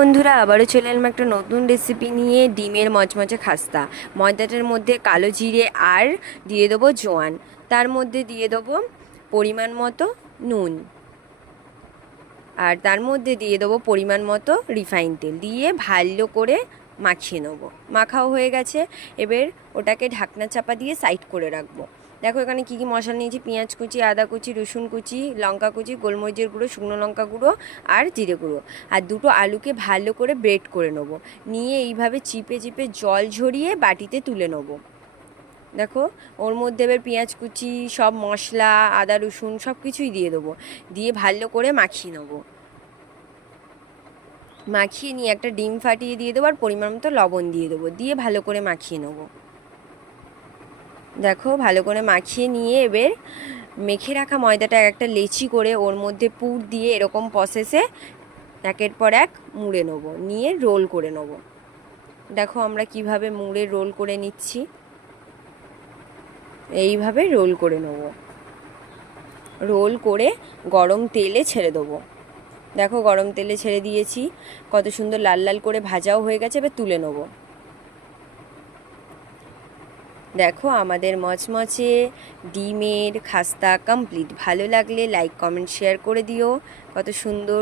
বন্ধুরা, আবারও চলে এলাম একটা নতুন রেসিপি নিয়ে ডিমের মচমচে খাস্তা। ময়দাটার মধ্যে কালো জিরে আর দিয়ে দেবো জোয়ান। তার মধ্যে দিয়ে দেবো পরিমাণ মতো নুন। আর তার মধ্যে দিয়ে দেবো পরিমাণ মতো রিফাইন তেল। দিয়ে ভালো করে মাখিয়ে নেব। মাখাও হয়ে গেছে। এবার ওটাকে ঢাকনা চাপা দিয়ে সাইড করে রাখব। দেখো, এখানে কী কী মশলা নিয়েছি? পেঁয়াজ কুচি, আদা কুচি, রসুন কুচি, লঙ্কা কুচি, গোলমরিচের গুঁড়ো, শুকনো লঙ্কা গুঁড়ো আর জিরে গুঁড়ো। আর দুটো আলুকে ভালো করে ব্রেড করে নেব। নিয়ে এইভাবে চিপে চিপে জল ঝরিয়ে বাটিতে তুলে নেব। দেখো, ওর মধ্যে এবার পেঁয়াজ কুচি, সব মশলা, আদা, রসুন সব কিছুই দিয়ে দেবো। দিয়ে ভালো করে মাখিয়ে নেব। মাখিয়ে নিয়ে একটা ডিম ফাটিয়ে দিয়ে দেবো আর পরিমাণ মতো লবণ দিয়ে দেবো। দিয়ে ভালো করে মাখিয়ে নেব। দেখো, ভালো করে মাখিয়ে নিয়ে এবার মেখে রাখা ময়দাটা একটা লেচি করে ওর মধ্যে পুর দিয়ে এরকম প্রসেসে একের পর এক মুড়ে নেব, নিয়ে রোল করে নেব। দেখো আমরা কীভাবে মুড়ে রোল করে নিচ্ছি। এইভাবে রোল করে নেব। রোল করে গরম তেলে ছেড়ে দেবো। দেখো গরম তেলে ছেড়ে দিয়েছি, কত সুন্দর লাল লাল করে ভাজাও হয়ে গেছে, এবার তুলে নেব। দেখো আমাদের মচমচে, ডিমের খাস্তা কমপ্লিট ভালো লাগলে লাইক কমেন্ট শেয়ার করে দিও। কত সুন্দর